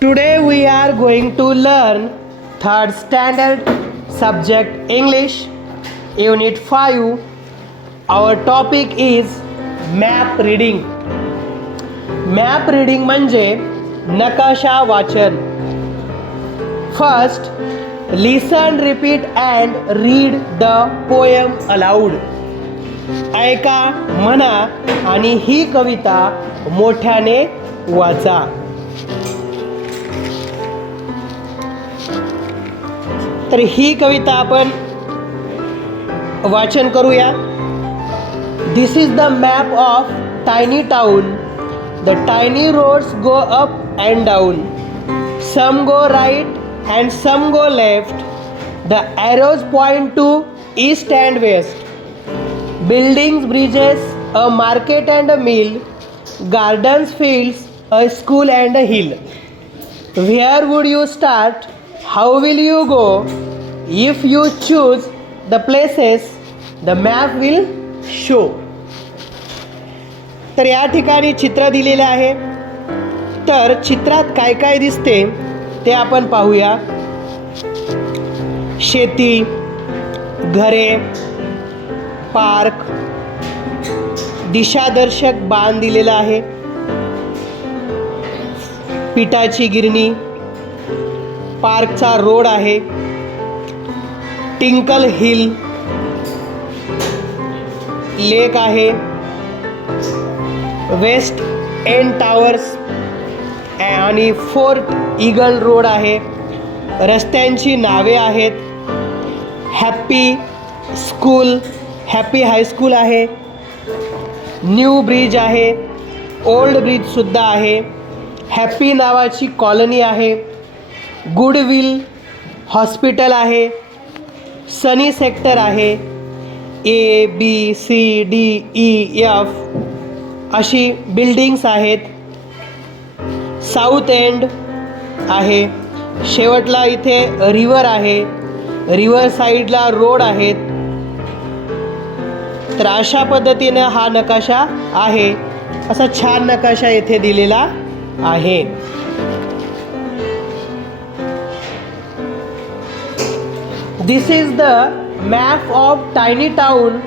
Today we are going to learn third standard subject English unit five our topic is map reading map reading म्हणजे नकाशा वाचन. First listen repeat and read the poem aloud ऐका म्हणा आणि ही कविता मोठ्याने वाचा. तर ही कविता आपण वाचन करूया this is the map of tiny town the tiny roads go up and down some go right and some go left the arrows point to east and west buildings, bridges, a market and a mill, gardens, fields, a school and a hill. Where would you start? How will you go? If you choose the places the map will show तर या ठिकाणी चित्र दिलेले आहे. तर चित्रात काय काय दिसते ते आपण पाहूया. शेती घरे पार्क दिशादर्शक बाण दिलेला आहे. पिठाची गिरणी पार्कचा रोड आहे. टिंकल हिल लेक आहे. वेस्ट एन टावर्स आणि फोर्ट ईगल रोड आहे. रस्त्यांची नावे आहेत. Happy School Happy High School आहे. न्यू ब्रिज आहे. ओल्ड ब्रिजसुद्धा आहे. हॅप्पी नावाची कॉलनी आहे. गुडविल हॉस्पिटल आहे. सनी सेक्टर आहे. A B C D E F अशी बिल्डिंग्स आहेत. साऊथ एंड आहे. शेवटला इथे रिवर आहे. रिवर साईडला रोड आहेत. तर अशा पद्धतीनं हा नकाशा आहे. असा छान नकाशा येथे दिलेला आहे. This is the map of tiny town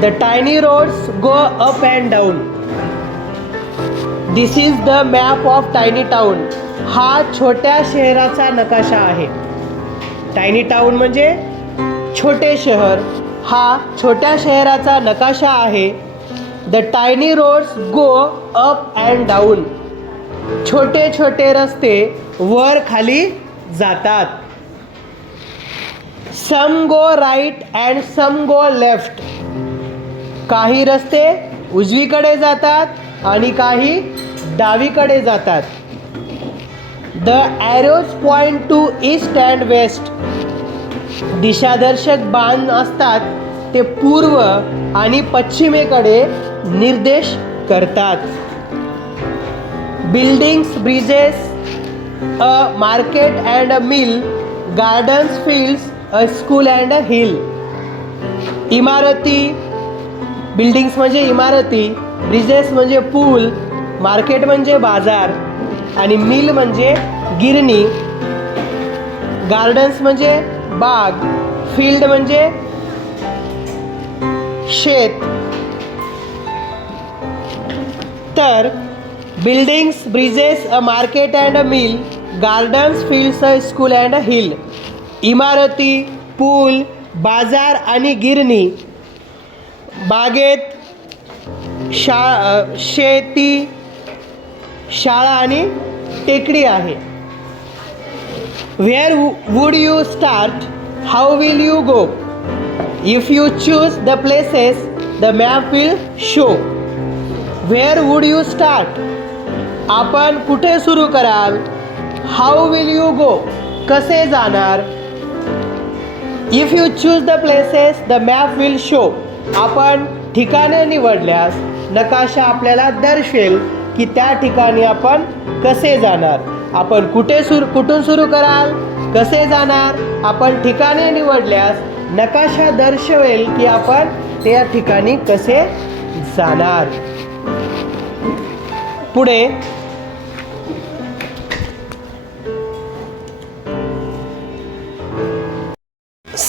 the tiny roads go up and down this is the map of tiny town हा छोट्या शहराचा नकाशा आहे. टायनी टाऊन म्हणजे छोटे शहर. हा छोट्या शहराचा नकाशा आहे. The tiny roads go up and down छोटे छोटे रस्ते वर खाली जातात. Some go right and some go left काही रस्ते उजवीकडे जातात आणि काही डावीकडे जातात. The arrows point to east and west दिशादर्शक बाण असतात ते पूर्व आणि पश्चिमेकडे निर्देश करतात. Buildings bridges a market and a mill gardens fields a school and a hill इमारती बिल्डिंग्स म्हणजे इमारती ब्रिजेस म्हणजे पूल मार्केट म्हणजे बाजार आणि मिल म्हणजे गिरणी. गार्डन्स म्हणजे बाग फील्ड म्हणजे शेत. तर buildings bridges a market and a mill gardens fields a school and a hill इमारती पूल बाजार आणि गिरणी बागेत शा शेती शाळा आणि टेकडी आहे. Where would you start how will you go if you choose the places the map will show where would you start आपण कुठे सुरू कराल? हाऊ विल यू गो कसे जाणार? If you choose the places the map will show आपण ठिकाणे निवडल्यास नकाशा आपल्याला दर्शवेल की त्या ठिकाणी आपण कसे जाणार. आपण कुठे सुरू कुठून सुरू कराल? कसे जाणार? आपण ठिकाणे निवडल्यास नकाशा दर्शवेल की आपण त्या ठिकाणी कसे जाणार. पुढे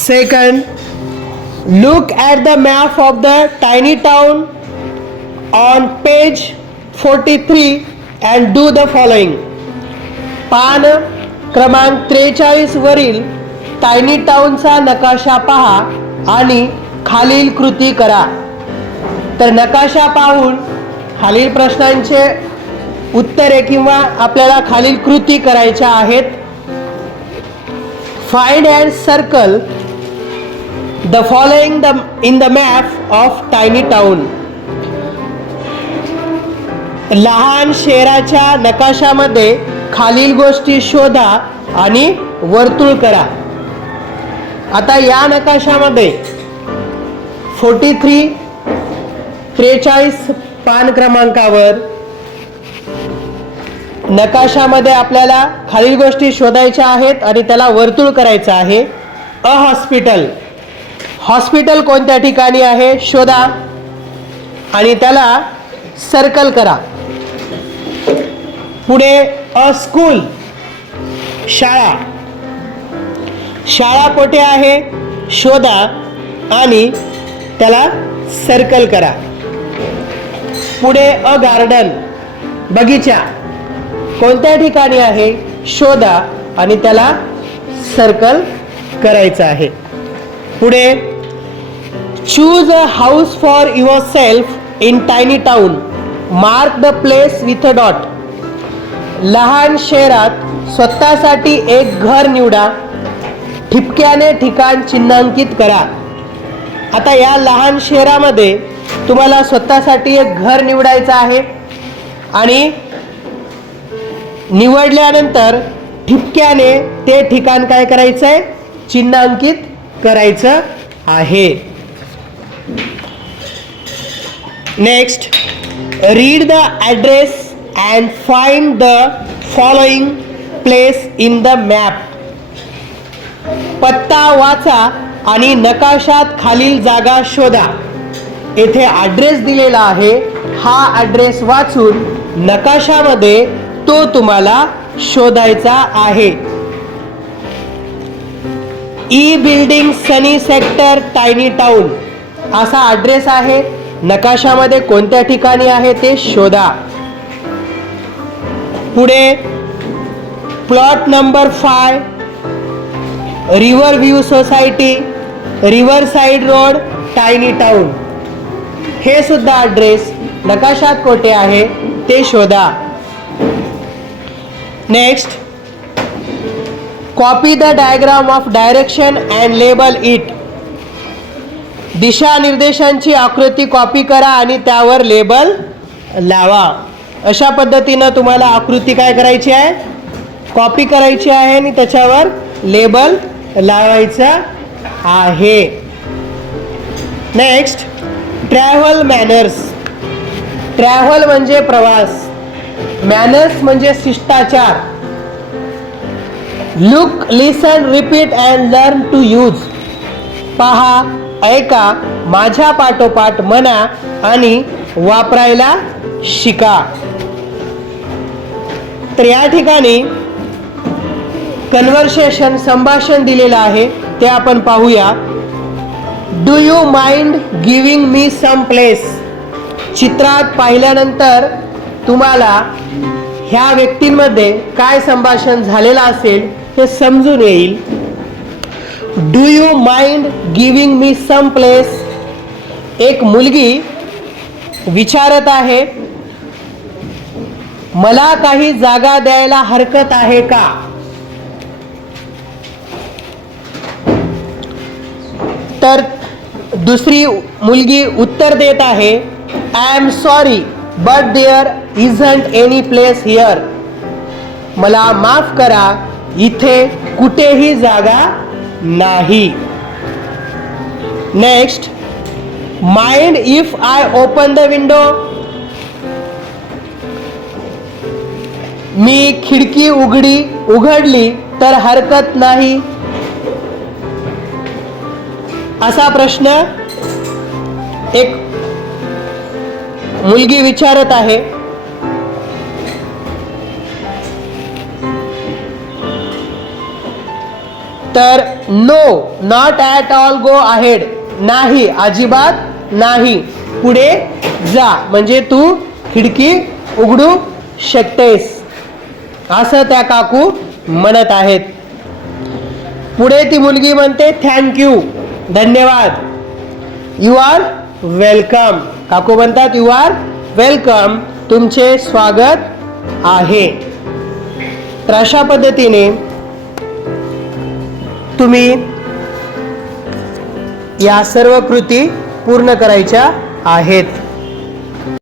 Second, look at the map of the tiny town on page 43 and do the following. पान क्रमांक त्रेचाळीस वरील टायनी टाउनचा नकाशा पहा आणि खालील कृती करा. तर नकाशा पाहून खालील प्रश्नांचे उत्तरे किंवा आपल्याला खालील कृती करायच्या आहेत. Find and circle the following the in the map of tiny town लहान शहराच्या नकाशामध्ये खालील गोष्टी शोधा आणि वर्तुळ करा. आता या नकाशामध्ये फोर्टी थ्री त्रेचाळीस पान क्रमांकावर नकाशामध्ये आपल्याला खालील गोष्टी शोधायच्या आहेत आणि त्याला वर्तुळ करायचं आहे. अ हॉस्पिटल. हॉस्पिटल कोणत्या ठिकाणी आहे? शोधा. आणि त्याला सर्कल करा. पुढे अ स्कूल शाळा. शाळा कोठे आहे? शोधा आणि त्याला सर्कल करा. पुढे अ गार्डन बगीचा. कोणत्या ठिकाणी आहे? शोधा आणि त्याला सर्कल करायचं आहे. पुढे choose a house for yourself in tiny town mark the place with a dot लहान शहरात स्वतःसाठी एक घर निवडा. ठिपक्याने ठिकाण चिन्हांकित करा. आता या लहान शहरामध्ये तुम्हाला स्वतःसाठी एक घर निवडायचं आहे. आणि निवडल्यानंतर ठिपक्याने ते ठिकाण काय करायचं आहे चिन्हांकित करायचं आहे. Next read the address and find the following place in the map पत्ता वाचा आणि नकाशात खालील जागा शोधा. येथे ॲड्रेस दिलेला आहे. हा ॲड्रेस वाचून नकाशामध्ये तो तुम्हाला शोधायचा आहे. E building Sunny Sector tiny town असा ॲड्रेस आहे. नकाशामध्ये कोणत्या ठिकाणी आहे ते शोधा. पुढे plot number five river view society riverside road tiny town हे सुद्धा ॲड्रेस नकाशात कोठे आहे ते शोधा. Next copy the diagram of direction and label it. दिशानिर्देशांची आकृती कॉपी करा आणि त्यावर लेबल लावा. अशा पद्धतीनं तुम्हाला आकृती काय करायची आहे? कॉपी करायची आहे आणि त्याच्यावर लेबल लावायचं आहे. नेक्स्ट ट्रॅव्हल मॅनर्स ट्रॅव्हल म्हणजे प्रवास. मॅनर्स म्हणजे शिष्टाचार. Look listen repeat and learn to use पहा ऐका माझ्या पाठोपाठ म्हणा आणि वापरायला शिका. तर या ठिकाणी कन्व्हर्सेशन संभाषण दिलेलं आहे ते आपण पाहूया. Do you mind giving me some place चित्रात पाहिल्यानंतर तुम्हाला ह्या व्यक्तींमध्ये काय संभाषण झालेलं असेल हे समजून येईल. Do you mind giving me some place एक मुलगी विचारत आहे मला काही जागा द्यायला हरकत आहे का? तर दुसरी मुलगी उत्तर देत आहे I am sorry but there isn't any place here मला माफ करा इथे कुठेही जागा नाही. Next mind if I open the window मी खिडकी उघडी उघडली तर हरकत नाही. असा प्रश्न एक मुलगी विचारत आहे. तर no not at all go ahead नाही अजिबात नाही. पुढे जा. म्हणजे तू खिडकी उघडू शकतेस. असं त्या काकू म्हणत आहेत. पुढे ती मुलगी म्हणते थँक्यू धन्यवाद. यू आर वेलकम काकू म्हणतात यू आर वेलकम तुमचे स्वागत आहे. तर अशा पद्धतीने तुम्ही या सर्व कृती पूर्ण करायच्या आहेत.